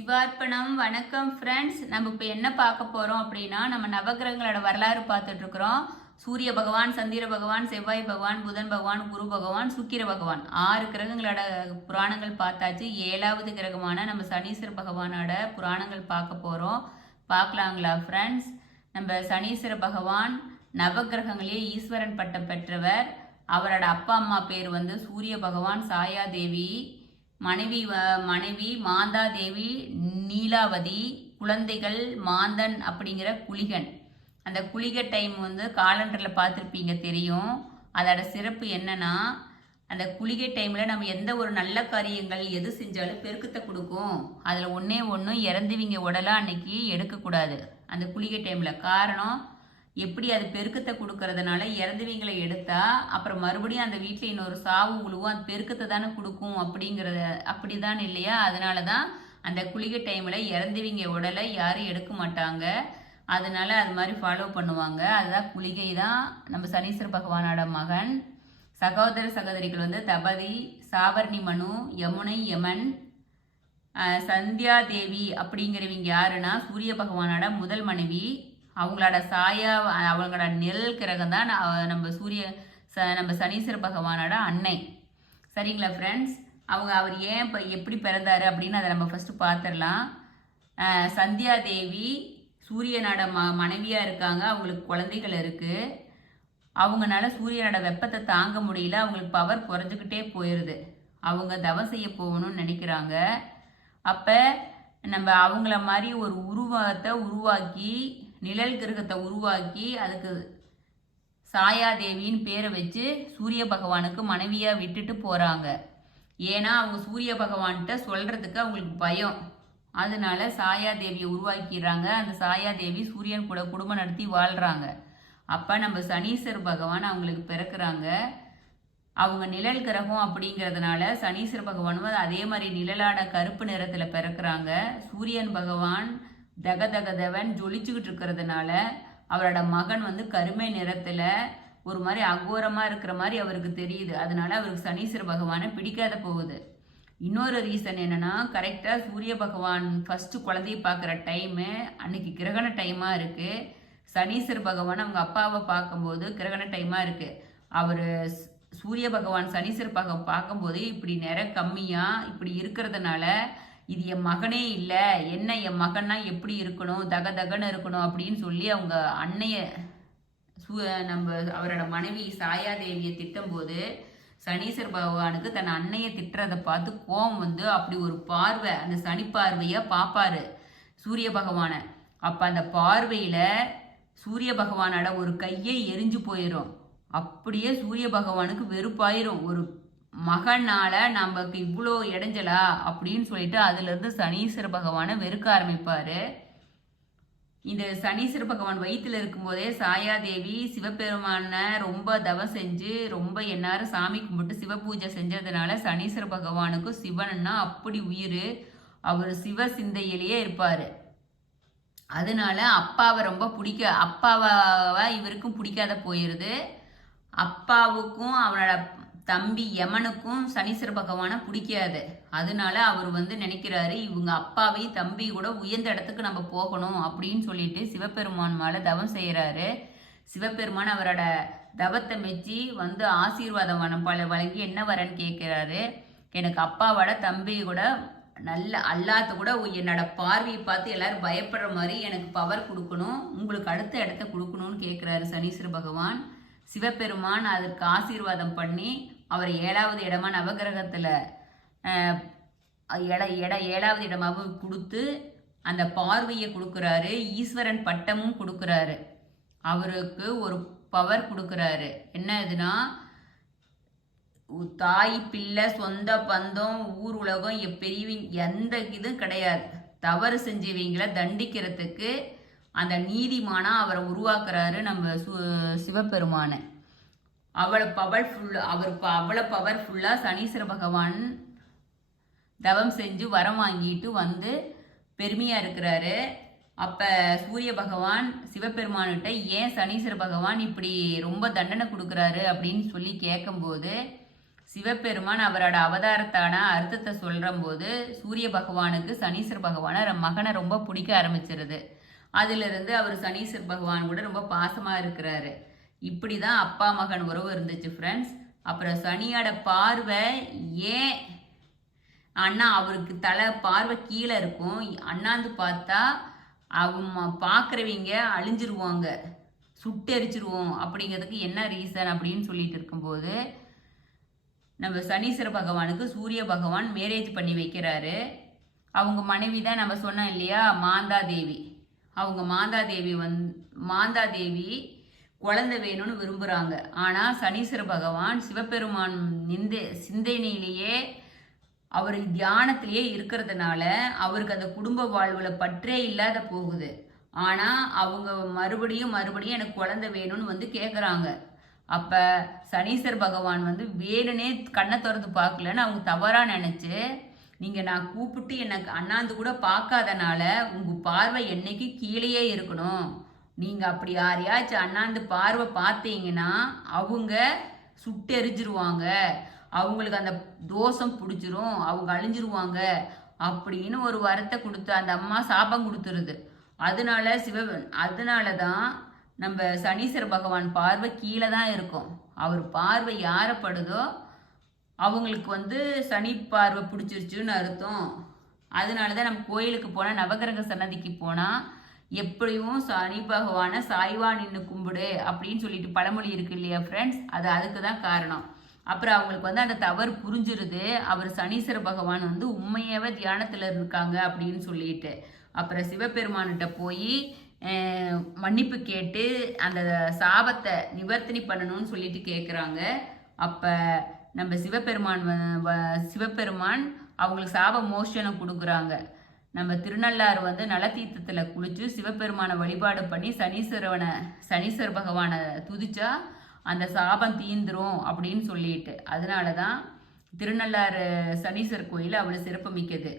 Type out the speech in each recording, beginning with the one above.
சிவார்ப்பணம். வணக்கம் ஃப்ரெண்ட்ஸ். நம்ம இப்போ என்ன பார்க்க போகிறோம் அப்படின்னா, நம்ம நவகிரகங்களோட வரலாறு பார்த்துட்டு இருக்கிறோம். சூரிய பகவான், சந்திர பகவான், செவ்வாய் பகவான், புதன் பகவான், குரு பகவான், சுக்கிர பகவான் 6 கிரகங்களோட புராணங்கள் பார்த்தாச்சு. 7வது கிரகமான நம்ம சனீஸ்வர பகவானோட புராணங்கள் பார்க்க போகிறோம். பார்க்கலாங்களா ஃப்ரெண்ட்ஸ்? நம்ம சனீஸ்வர பகவான் நவகிரகங்களே ஈஸ்வரன் பட்டம் பெற்றவர். அவரோட அப்பா அம்மா பேர் வந்து சூரிய பகவான், சாயாதேவி, மனைவி மாந்தாதேவி, நீலாவதி, குழந்தைகள் மாந்தன் அப்படிங்கிற குளிகன். அந்த குளிக டைம் வந்து காலண்டரில் பார்த்துருப்பீங்க, தெரியும். அதோட சிறப்பு என்னன்னா, அந்த குளிகை டைமில் நம்ம எந்த ஒரு நல்ல காரியங்கள் எது செஞ்சாலும் பெருக்கத்தை கொடுக்கும். அதில் ஒன்று இறந்துவிங்க உடலாக அன்னைக்கு எடுக்கக்கூடாது அந்த குளிகை டைமில். காரணம், எப்படி அது பெருக்கத்தை கொடுக்கறதுனால இறந்தவங்களை எடுத்தா அப்புறம் மறுபடியும் அந்த வீட்டில் இன்னொரு சாவு உழுவும், அது பெருக்கத்தை தானே கொடுக்கும் அப்படிங்கிறத. அப்படிதான் இல்லையா? அதனால தான் அந்த குளிகை டைமில் இறந்தவங்க உடலை யாரும் எடுக்க மாட்டாங்க. அதனால அது மாதிரி ஃபாலோ பண்ணுவாங்க. அதுதான் குளிகை தான். நம்ம சனீஸ்வர பகவானோட மகன். சகோதர சகோதரிகள் வந்து தபதி, சாவர்ணி மனு, யமுனை யமன், சந்தியா தேவி அப்படிங்கிறவங்க யாருன்னா சூரிய பகவானோட முதல் மனைவி. அவங்களோட அவங்களோட நிழல் கிரகம் தான் நம்ம சனீஸ்வர பகவானோட அன்னை. சரிங்களா ஃப்ரெண்ட்ஸ்? அவர் ஏன் இப்போ எப்படி பிறந்தாரு அப்படின்னு அதை நம்ம ஃபஸ்ட்டு பார்த்துடலாம். சந்தியா தேவி சூரியனோட மனைவியாக இருக்காங்க. அவங்களுக்கு குழந்தைகள் இருக்குது. அவங்கனால சூரியனோட வெப்பத்தை தாங்க முடியல. அவங்களுக்கு பவர் குறைஞ்சிக்கிட்டே போயிடுது. அவங்க தவம் செய்ய போகணும்னு நினைக்கிறாங்க. அப்போ நம்ம அவங்கள மாதிரி ஒரு உருவத்தை உருவாக்கி, நிழல் கிரகத்தை உருவாக்கி, அதுக்கு சாயாதேவின்னு பேரை வச்சு சூரிய பகவானுக்கு மனைவியாக விட்டுட்டு போகிறாங்க. ஏன்னா அவங்க சூரிய பகவான்கிட்ட சொல்கிறதுக்கு அவங்களுக்கு பயம். அதனால சாயாதேவியை உருவாக்கிடுறாங்க. அந்த சாயாதேவி சூரியன் கூட குடும்பம் நடத்தி வாழ்கிறாங்க. அப்போ நம்ம சனீஸ்வர பகவான் அவங்களுக்கு பிறக்கிறாங்க. அவங்க நிழல் கிரகம் அப்படிங்கிறதுனால சனீஸ்வர பகவானும் அதே மாதிரி நிழலாட கருப்பு நிறத்தில் பிறக்கிறாங்க. சூரியன் பகவான் தகதகதவன் ஜொலிச்சுக்கிட்டு இருக்கிறதுனால அவரோட மகன் வந்து கருமை நிறத்தில் ஒரு மாதிரி அகோரமாக இருக்கிற மாதிரி அவருக்கு தெரியுது. அதனால அவருக்கு சனீஸ்வர பகவானை பிடிக்காத போகுது. இன்னொரு ரீசன் என்னன்னா, கரெக்டாக சூரிய பகவான் ஃபஸ்ட்டு குழந்தைய பார்க்குற டைமு அன்னைக்கு கிரகண டைமாக இருக்குது. சனீஸ்வர பகவான் அவங்க அப்பாவை பார்க்கும்போது கிரகண டைமாக இருக்குது. அவர் சூரிய பகவான் சனீஸ்வர பகவான் பார்க்கும்போது இப்படி நிறம் கம்மியாக இப்படி இருக்கிறதுனால, இது என் மகனே இல்லை, என்ன என் மகன்னா எப்படி இருக்கணும், தகன்னு இருக்கணும் அப்படின்னு சொல்லி அவங்க அன்னைய அவரோட மனைவி சாயாதேவியை திட்டும்போது சனீஸ்வர பகவானுக்கு தன் அன்னையை திட்டுறதை பார்த்து கோபம் வந்து அப்படி ஒரு பார்வை, அந்த சனி பார்வையை பார்ப்பாரு சூரிய பகவானை. அப்போ அந்த பார்வையில் சூரிய பகவானோட ஒரு கையை எரிஞ்சு போயிடும். அப்படியே சூரிய பகவானுக்கு வெறுப்பாயிரும். ஒரு மகனால நமக்கு இவ்வளோ இடைஞ்சலா அப்படின்னு சொல்லிட்டு அதுலேருந்து சனீஸ்வர பகவானை வெறுக்க ஆரம்பிப்பாரு. இந்த சனீஸ்வர பகவான் வயிற்றுல இருக்கும்போதே சாயாதேவி சிவபெருமானை ரொம்ப தவம் செஞ்சு ரொம்ப எல்லாரும் சாமி கும்பிட்டு சிவ பூஜை செஞ்சதுனால சனீஸ்வர பகவானுக்கும் சிவன்னா அப்படி உயிர். அவர் சிவ சிந்தையிலேயே இருப்பார். அதனால அப்பாவை ரொம்ப அப்பாவை இவருக்கும் பிடிக்காத போயிடுது. அப்பாவுக்கும் அவனோட தம்பி யமனுக்கும் சனீஸ்வர பகவானை பிடிக்காது. அதனால அவர் வந்து நினைக்கிறாரு, இவங்க அப்பாவை தம்பி கூட உயர்ந்த இடத்துக்கு நம்ம போகணும் அப்படின்னு சொல்லிட்டு சிவபெருமான் மேலே தவம் செய்கிறாரு. சிவபெருமான் அவரோட தவத்தை மெச்சி வந்து ஆசீர்வாதம் வழங்கி என்ன வரன்னு கேட்குறாரு. எனக்கு அப்பாவோட தம்பி கூட நல்ல அல்லாத கூட என்னோட பார்வையை பார்த்து எல்லாரும் பயப்படுற மாதிரி எனக்கு பவர் கொடுக்கணும், உங்களுக்கு அடுத்த இடத்த கொடுக்கணும்னு கேட்குறாரு சனீஸ்வர பகவான். சிவபெருமான் அதற்கு ஆசீர்வாதம் பண்ணி அவர் 7வது இடமா நவகிரகத்தில் 7வது இடமாகவும் கொடுத்து அந்த பார்வையை கொடுக்குறாரு. ஈஸ்வரன் பட்டமும் கொடுக்குறாரு. அவருக்கு ஒரு பவர் கொடுக்குறாரு. என்ன இதுனா, தாய் பிள்ளை சொந்த பந்தம் ஊர் உலகம் பெரியவங்க எந்த இதுவும் கிடையாது. தவறு செஞ்சவங்களை தண்டிக்கிறதுக்கு அந்த நீதிமானா அவரை உருவாக்குறாரு நம்ம சிவபெருமானை. அவ்வளோ பவர்ஃபுல்லாக சனீஸ்வர பகவான் தவம் செஞ்சு வரம் வாங்கிட்டு வந்து பெருமையாக இருக்கிறாரு. அப்போ சூரிய பகவான் சிவபெருமான்கிட்ட ஏன் சனீஸ்வர பகவான் இப்படி ரொம்ப தண்டனை கொடுக்குறாரு அப்படின்னு சொல்லி கேட்கும்போது சிவபெருமான் அவரோட அவதாரத்தான அர்த்தத்தை சொல்ற போது சூரிய பகவானுக்கு சனீஸ்வர பகவான மகனை ரொம்ப பிடிக்க ஆரம்பிச்சிருது. அதிலிருந்து அவர் சனீஸ்வர பகவான் கூட ரொம்ப பாசமா இருக்கிறாரு. இப்படிதான் அப்பா மகன் உறவு இருந்துச்சு ஃப்ரெண்ட்ஸ். அப்புறம் சனியோட பார்வை ஏன் அண்ணா அவருக்கு தலை பார்வை கீழே இருக்கும், அண்ணாந்து பார்த்தா அவங்க பார்க்குறவங்க அழிஞ்சிருவாங்க, சுட்டெரிச்சிருவோம் அப்படிங்கிறதுக்கு என்ன ரீசன் அப்படின்னு சொல்லிட்டு இருக்கும்போது நம்ம சனீஸ்வர பகவானுக்கு சூரிய பகவான் மேரேஜ் பண்ணி வைக்கிறாரு. அவங்க மனைவி தான் நம்ம சொன்னோம் இல்லையா, மாந்தாதேவி. அவங்க மாந்தாதேவி குழந்தை வேணும்னு விரும்புகிறாங்க. ஆனால் சனீஸ்வர பகவான் சிவபெருமான் சிந்தனையிலேயே அவர் தியானத்திலேயே இருக்கிறதுனால அவருக்கு அந்த குடும்ப வாழ்வில் பற்றே இல்லாத போகுது. ஆனால் அவங்க மறுபடியும் எனக்கு குழந்தை வேணும்னு வந்து கேட்குறாங்க. அப்போ சனீஸ்வர பகவான் வந்து வேணுனே கண்ணை திறந்து பார்க்கலன்னு அவங்க தவறாக நினச்சி, நீங்கள் நான் கூப்பிட்டு எனக்கு அண்ணாந்து கூட பார்க்காதனால உங்கள் பார்வை என்னைக்கு கீழேயே இருக்கணும், நீங்கள் அப்படி யாரையாச்சும் அண்ணாந்து பார்வை பார்த்தீங்கன்னா அவங்க சுட்டெரிஞ்சிருவாங்க, அவங்களுக்கு அந்த தோஷம் பிடிச்சிரும், அவங்க அழிஞ்சிருவாங்க அப்படின்னு ஒரு வரத்தை கொடுத்து அந்த அம்மா சாபம் கொடுத்துருது. அதனால தான் நம்ம சனீஸ்வர பகவான் பார்வை கீழே தான் இருக்கும். அவர் பார்வை யாரப்படுதோ அவங்களுக்கு வந்து சனி பார்வை பிடிச்சிருச்சுன்னு அர்த்தம். அதனால தான் நம்ம கோயிலுக்கு போனால், நவகிரக சன்னதிக்கு போனால் எப்படியும் சனி பகவானை சாய்வா நின்று கும்பிடு அப்படின்னு சொல்லிட்டு பழமொழி இருக்கு இல்லையா ஃப்ரெண்ட்ஸ், அதுக்கு தான் காரணம். அப்புறம் அவங்களுக்கு வந்து அந்த தவறு புரிஞ்சிருது, அவர் சனீஸ்வர பகவான் வந்து உண்மையாவே தியானத்தில் இருக்காங்க அப்படின்னு சொல்லிட்டு. அப்புறம் சிவபெருமான்கிட்ட போய் மன்னிப்பு கேட்டு அந்த சாபத்தை நிவர்த்தனை பண்ணணும்னு சொல்லிட்டு கேட்குறாங்க. அப்போ நம்ம சிவபெருமான் அவங்களுக்கு சாப மோஷனம் கொடுக்குறாங்க. நம்ம திருநள்ளாறு வந்து நலத்தீர்த்தத்தில் குளிச்சு சிவபெருமானை வழிபாடு பண்ணி சனீஸ்வர பகவானை துதிச்சா அந்த சாபம் தீந்துரும் அப்படின்னு சொல்லிட்டு. அதனால தான் திருநள்ளாறு சனீஸ்வரர் கோயில் அவ்வளோ சிறப்பு மிக்கது.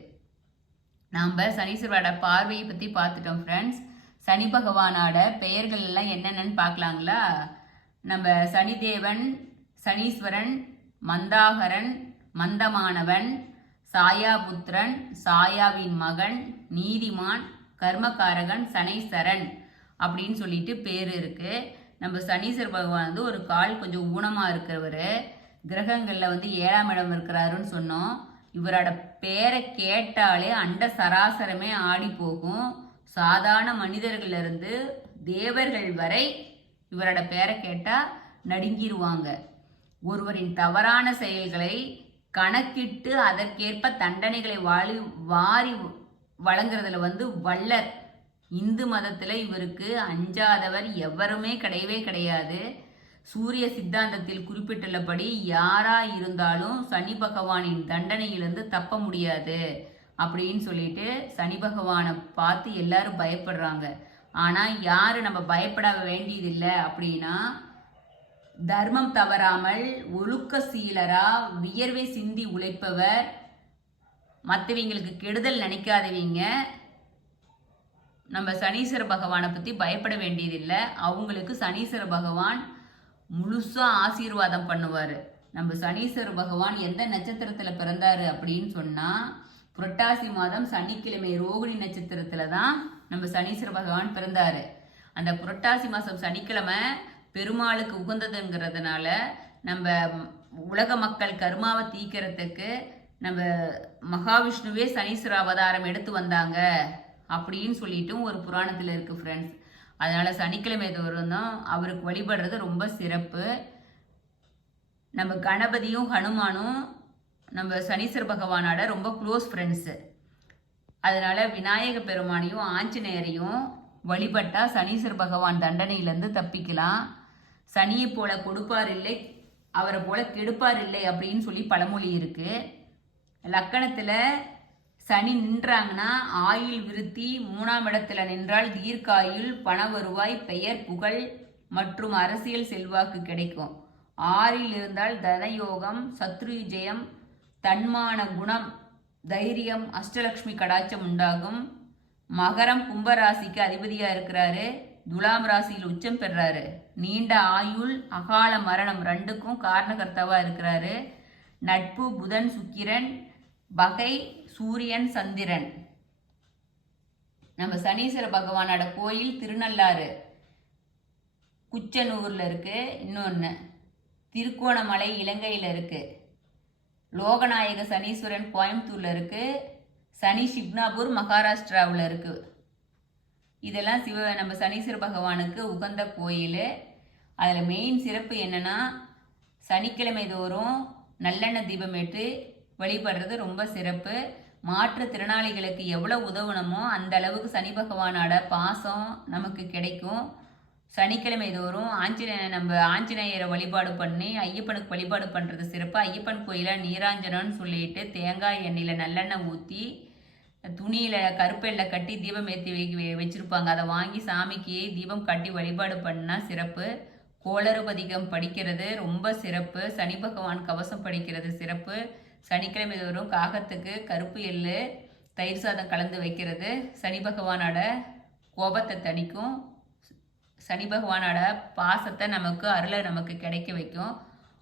நாம் சனீஸ்வரோட பார்வையை பற்றி பார்த்துட்டோம் ஃப்ரெண்ட்ஸ். சனி பகவானோட பெயர்கள் எல்லாம் என்னென்னு பார்க்கலாங்களா? நம்ம சனிதேவன், சனீஸ்வரன், மந்தாகரன், மந்தமானவன், சாயாபுத்திரன், சாயாவின் மகன், நீதிமான், கர்மகாரகன், சனைசரன் அப்படின்னு சொல்லிட்டு பேர் இருக்கு. நம்ம சனீஸ்வர பகவான் வந்து ஒரு கால் கொஞ்சம் ஊனமாக இருக்கிறவர், கிரகங்களில் வந்து 7ஆம் இடம் இருக்கிறாருன்னு சொன்னோம். இவரோட பேரை கேட்டாலே அண்ட சராசரமே ஆடி போகும். சாதாரண மனிதர்கள் இருந்து தேவர்கள் வரை இவரோட பேரை கேட்டால் நடுங்கிடுவாங்க. ஒருவரின் தவறான செயல்களை கணக்கிட்டு அதற்கேற்ப தண்டனைகளை வாரி வழங்குறதுல வந்து வள்ளர். இந்து மதத்தில் இவருக்கு அஞ்சாதவர் எவருமே கிடையவே கிடையாது. சூரிய சித்தாந்தத்தில் குறிப்பிட்டுள்ளபடி யாரா இருந்தாலும் சனி பகவானின் தண்டனையிலிருந்து தப்ப முடியாது அப்படின்னு சொல்லிட்டு சனி பகவானை பார்த்து எல்லாரும் பயப்படுறாங்க. ஆனால் யாரு நம்ம பயப்பட வேண்டியதில்லை அப்படின்னா, தர்மம் தவறாமல் ஒழுக்க சீலரா வியர்வை சிந்தி உழைப்பவர், மற்றவங்களுக்கு கெடுதல் நினைக்காதவங்க நம்ம சனீஸ்வர பகவானை பற்றி பயப்பட வேண்டியதில்லை. அவங்களுக்கு சனீஸ்வர பகவான் முழுசாக ஆசீர்வாதம் பண்ணுவார். நம்ம சனீஸ்வர பகவான் எந்த நட்சத்திரத்தில் பிறந்தாரு அப்படின்னு சொன்னால், புரட்டாசி மாதம் சனிக்கிழமை ரோகிணி நட்சத்திரத்தில் தான் நம்ம சனீஸ்வர பகவான் பிறந்தாரு. அந்த புரட்டாசி மாதம் சனிக்கிழமை பெருமாளுக்கு உகந்ததுங்கிறதுனால நம்ம உலக மக்கள் கர்மாவை தீக்கிறதுக்கு நம்ம மகாவிஷ்ணுவே சனீஸ்வர அவதாரம் எடுத்து வந்தாங்க அப்படின்னு சொல்லிட்டும் ஒரு புராணத்தில் இருக்கு ஃப்ரெண்ட்ஸ். அதனால சனிக்கிழமை தோறும் தான் அவருக்கு வழிபடுறது ரொம்ப சிறப்பு. நம்ம கணபதியும் ஹனுமானும் நம்ம சனீஸ்வர பகவானோட ரொம்ப க்ளோஸ் ஃப்ரெண்ட்ஸு. அதனால விநாயக பெருமானையும் ஆஞ்சநேயரையும் வழிபட்டா சனீஸ்வர பகவான் தண்டனையிலேருந்து தப்பிக்கலாம். சனியை போல கொடுப்பார் இல்லை, அவரை போல கெடுப்பார் இல்லை அப்படின்னு சொல்லி பழமொழி இருக்கு. லக்கணத்தில் சனி நின்றாங்கன்னா ஆயுள் விருத்தி, 3ஆம் இடத்துல நின்றால் தீர்க்காயுள், பண வருவாய், பெயர் புகழ் மற்றும் அரசியல் செல்வாக்கு கிடைக்கும். 6ல் இருந்தால் தனயோகம், சத்ரு ஜெயம், தன்மான குணம், தைரியம், அஷ்டலக்ஷ்மி கடாட்சம் உண்டாகும். மகரம் கும்பராசிக்கு அதிபதியா இருக்கிறாரு, துலாம் ராசியில் உச்சம் பெறாரு. நீண்ட ஆயுள், அகால மரணம் 2க்கும் காரணகர்த்தாவா இருக்கிறாரு. நட்பு புதன் சுக்கிரன், வகை சூரியன் சந்திரன். நம்ம சனீஸ்வர பகவானோட கோயில் திருநள்ளாறு குச்சனூர்ல இருக்கு. இன்னொன்று திருக்கோணமலை இலங்கையில் இருக்கு. லோகநாயக சனீஸ்வரன் கோயம்புத்தூர்ல இருக்கு. சனி சிக்னாபூர் மகாராஷ்டிராவில் இருக்கு. இதெல்லாம் நம்ம சனீஸ்வர பகவானுக்கு உகந்த கோயில். அதில் மெயின் சிறப்பு என்னன்னா, சனிக்கிழமை தோறும் நல்லெண்ணெய் தீபம் ஏற்று வழிபடுறது ரொம்ப சிறப்பு. மாற்றுத்திறனாளிகளுக்கு எவ்வளோ உதவணுமோ அந்த அளவுக்கு சனி பகவானோட பாசம் நமக்கு கிடைக்கும். சனிக்கிழமை தோறும் ஆஞ்சநேயரை வழிபாடு பண்ணி ஐயப்பனுக்கு வழிபாடு பண்ணுறது சிறப்பு. ஐயப்பன் கோயிலில் நீராஞ்சனம்னு சொல்லிட்டு தேங்காய் எண்ணெயில் நல்லெண்ணெய் ஊற்றி துணியில் கருப்பெல்ல கட்டி தீபம் ஏற்றி வச்சுருப்பாங்க. அதை வாங்கி சாமிக்கு தீபம் கட்டி வழிபாடு பண்ணால் சிறப்பு. கோளறுபதிகம் படிக்கிறது ரொம்ப சிறப்பு. சனி பகவான் கவசம் படிக்கிறது சிறப்பு. சனிக்கிழமை தோறும் காகத்துக்கு கருப்பு எள்ளு தயிர் சாதம் கலந்து வைக்கிறது சனி பகவானோட கோபத்தை தணிக்கும். சனி பகவானோட பாசத்தை நமக்கு அருளை நமக்கு கிடைக்க வைக்கும்.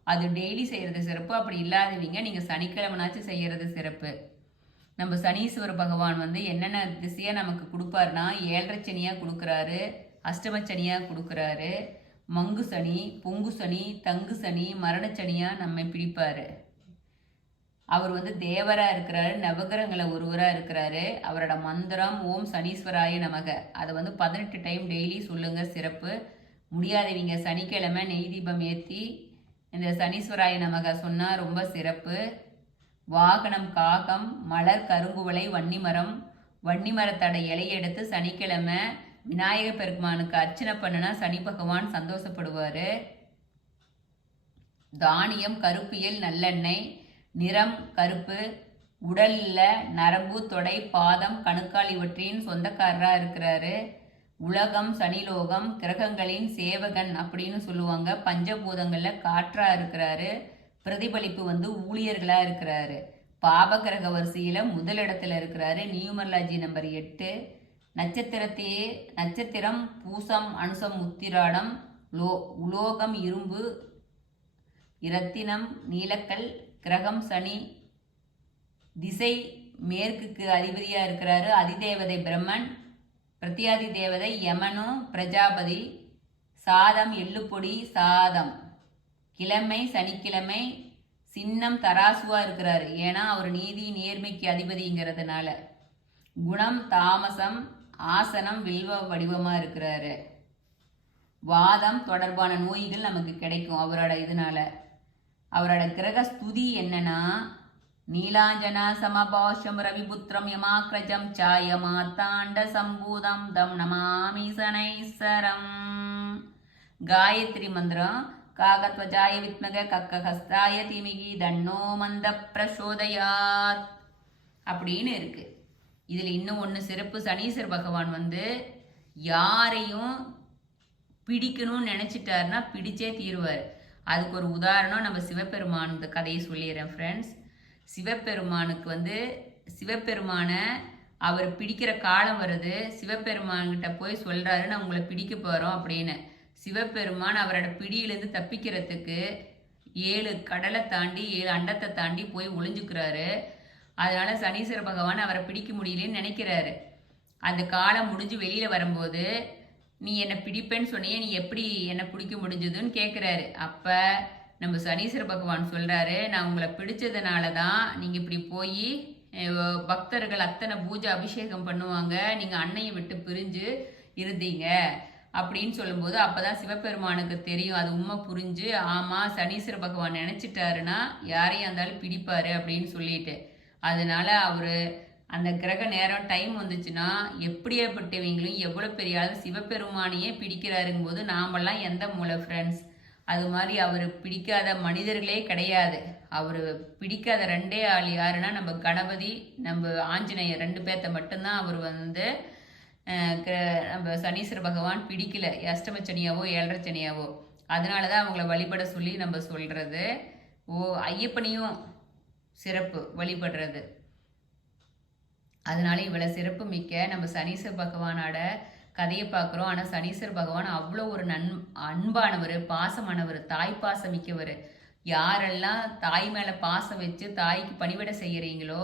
அது டெய்லி செய்கிறது சிறப்பு. அப்படி இல்லாதவங்க நீங்கள் சனிக்கிழமைனாச்சும் செய்கிறது சிறப்பு. நம்ம சனீஸ்வர பகவான் என்னென்ன திசையாக நமக்கு கொடுப்பாருனா, 7.5 சனியாக கொடுக்குறாரு, அஷ்டமச்சனியாக கொடுக்குறாரு, மங்கு சனி, பொங்கு சனி, தங்கு சனி, மரணச்சனியாக நம்மை பிடிப்பார். அவர் தேவராக இருக்கிறாரு, நவகிரகங்களை ஒருவராக இருக்கிறாரு. அவரோட மந்திரம் ஓம் சனீஸ்வராய நமக. அதை 18 டைம் டெய்லி சொல்லுங்க சிறப்பு. முடியாதவங்க சனிக்கிழமை நெய் தீபம் ஏற்றி இந்த சனீஸ்வராய நமக சொன்னால் ரொம்ப சிறப்பு. வாகனம் காகம், மலர் கருங்குவளை, வன்னிமரம். வன்னிமரத்தோட இலையை எடுத்து சனிக்கிழமை விநாயக பெருமானுக்கு அர்ச்சனை பண்ணுனா சனி பகவான் சந்தோஷப்படுவார். தானியம் கருப்பியல் நல்லெண்ணெய், நிறம் கருப்பு, உடலில் நரம்பு, தொடை, பாதம், கணுக்கால் இவற்றின் சொந்தக்காரராக இருக்கிறாரு. உலகம் சனிலோகம், கிரகங்களின் சேவகன் அப்படின்னு சொல்லுவாங்க. பஞ்சபூதங்களில் காற்றாக இருக்கிறாரு. பிரதிபலிப்பு ஊழியர்களாக இருக்கிறாரு. பாபகிரக வரிசையில் முதலிடத்தில் இருக்கிறாரு. Numerology number 8. நட்சத்திரம் பூசம், அனுசம், உத்திராடம். உலோகம் இரும்பு, இரத்தினம் நீலக்கல். கிரகம் சனி. திசை மேற்குக்கு அதிபதியாக இருக்கிறாரு. அதிதேவதை பிரம்மன், பிரத்யாதி தேவதை யமனும் பிரஜாபதி. சாதம் எள்ளுப்பொடி சாதம். கிழமை சனிக்கிழமை. சின்னம் தராசுவா இருக்கிறாரு, ஏன்னா அவர் நீதி நேர்மைக்கு அதிபதிங்கிறதுனால. குணம் தாமசம். ஆசனம் வில்வ வடிவமா இருக்கிறாரு. வாதம் தொடர்பான நோய்கள் நமக்கு கிடைக்கும் அவரோட இதனால. அவரோட கிரக ஸ்துதி என்னன்னா, நீலாஞ்சனா சமபாஷம் ரவிபுத்திரம் யமாக்ரஜம் சாயமாத்தாண்ட சம்பூதம் தம் நமாமி சனைஸ்வரம். காயத்ரி மந்திரம் காகத்வஜாய வித்மக கக்கஹஸ்தாய தீமிகி தன்னோ மந்த பிரசோதயாத் அப்படின்னு இருக்கு. இதில் இன்னும் ஒன்று சிறப்பு. சனீஸ்வர பகவான் யாரையும் பிடிக்கணும்னு நினச்சிட்டாருன்னா பிடிச்சே தீருவார். அதுக்கு ஒரு உதாரணம் நம்ம சிவபெருமான் கதையை சொல்லிடுறேன் ஃப்ரெண்ட்ஸ். சிவபெருமானுக்கு சிவபெருமானை அவர் பிடிக்கிற காலம் வருது. சிவபெருமான்கிட்ட போய் சொல்கிறாரு, நான் உங்களை பிடிக்க போகிறோம் அப்படின்னு. சிவபெருமான் அவரோட பிடியிலேருந்து தப்பிக்கிறதுக்கு 7 கடலை தாண்டி 7 அண்டத்தை தாண்டி போய் ஒளிஞ்சுக்கிறாரு. அதனால சனீஸ்வர பகவான் அவரை பிடிக்க முடியலன்னு நினைக்கிறாரு. அந்த காலம் முடிஞ்சு வெளியில் வரும்போது, நீ என்னை பிடிப்பேன்னு சொன்னியே, நீ எப்படி என்னை பிடிக்க முடிஞ்சதுன்னு கேட்குறாரு. அப்போ நம்ம சனீஸ்வர பகவான் சொல்கிறாரு, நான் உங்களை பிடிச்சதுனால தான் நீங்கள் இப்படி போய் பக்தர்கள் அத்தனை பூஜை அபிஷேகம் பண்ணுவாங்க, நீங்கள் அன்னையை விட்டு பிரிஞ்சு இருந்தீங்க அப்படின்னு சொல்லும்போது அப்போதான் சிவபெருமானுக்கு தெரியும், அது உண்மை புரிஞ்சு, ஆமாம் சனீஸ்வர பகவான் நினச்சிட்டாருன்னா யாரையும் இருந்தாலும் பிடிப்பாரு அப்படின்னு சொல்லிட்டு. அதனால அவர் அந்த கிரக நேரம் டைம் வந்துச்சுன்னா எப்படியாப்பட்டவங்களும் எவ்வளோ பெரிய ஆள் சிவபெருமானையே பிடிக்கிறாருங்கும் போது நாமெல்லாம் எந்த மூளை ஃப்ரெண்ட்ஸ். அது மாதிரி அவர் பிடிக்காத மனிதர்களே கிடையாது. அவர் பிடிக்காத 2 ஆள் யாருன்னா நம்ம கணபதி, நம்ம ஆஞ்சநேயர் 2 பேர்த்த மட்டும்தான் அவர் நம்ம சனீஸ்வர பகவான் பிடிக்கல, அஷ்டமச்சனியாவோ 7.5 சனியாவோ. அதனால தான் அவங்கள வழிபட சொல்லி நம்ம சொல்கிறது. ஐயப்பனையும் சிறப்பு வழிபடுறது. அதனால இவ்வளோ சிறப்பு மிக்க நம்ம சனீஸ்வர பகவானோட கதையை பார்க்குறோம். ஆனால் சனீஸ்வர பகவான் அவ்வளோ ஒரு அன்பானவர், பாசமானவர், தாய்ப்பாசம் மிக்கவர். யாரெல்லாம் தாய் மேலே பாசம் வச்சு தாய்க்கு பணிவிடை செய்கிறீங்களோ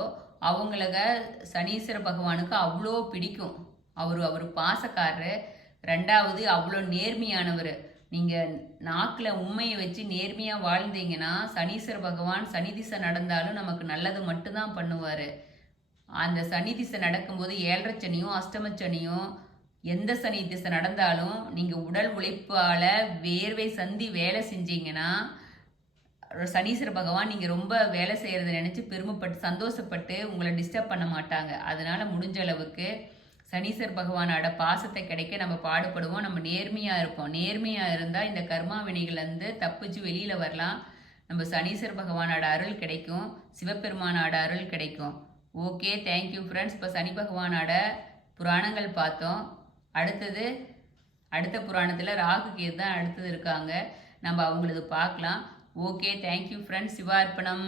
அவங்களுக்கு சனீஸ்வர பகவானுக்கு அவ்வளோ பிடிக்கும். அவர் பாசக்காரர். ரெண்டாவது அவ்வளோ நேர்மையானவர். நீங்கள் நாக்கில் உண்மையை வச்சு நேர்மையாக வாழ்ந்தீங்கன்னா சனீஸ்வர பகவான் சனி திசை நடந்தாலும் நமக்கு நல்லது மட்டும்தான் பண்ணுவார். அந்த சனி திசை நடக்கும்போது 7.5 சனியும் அஷ்டமச்சனியும் எந்த சனி திசை நடந்தாலும் நீங்கள் உடல் உழைப்பால் வேர்வை சந்தி வேலை செஞ்சீங்கன்னா சனீஸ்வர பகவான் நீங்கள் ரொம்ப வேலை செய்கிறத நினச்சி பெருமைப்பட்டு சந்தோஷப்பட்டு உங்களை டிஸ்டர்ப் பண்ண மாட்டாங்க. அதனால் முடிஞ்ச அளவுக்கு சனீஸ்வர பகவானோட பாசத்தை கிடைக்க நம்ம பாடுபடுவோம். நம்ம நேர்மையாக இருப்போம். நேர்மையாக இருந்தால் இந்த கர்மா வினைகள்லேருந்து தப்பிச்சு வெளியில் வரலாம். நம்ம சனீஸ்வர பகவானோட அருள் கிடைக்கும். சிவபெருமானோட அருள் கிடைக்கும். Okay, thank you friends. இப்போ சனி பகவானோட புராணங்கள் பார்த்தோம். அடுத்த புராணத்தில் ராகு கேது தான் அடுத்தது இருக்காங்க. நம்ம அவங்களது பார்க்கலாம். Okay, thank you friends. சிவார்ப்பணம்.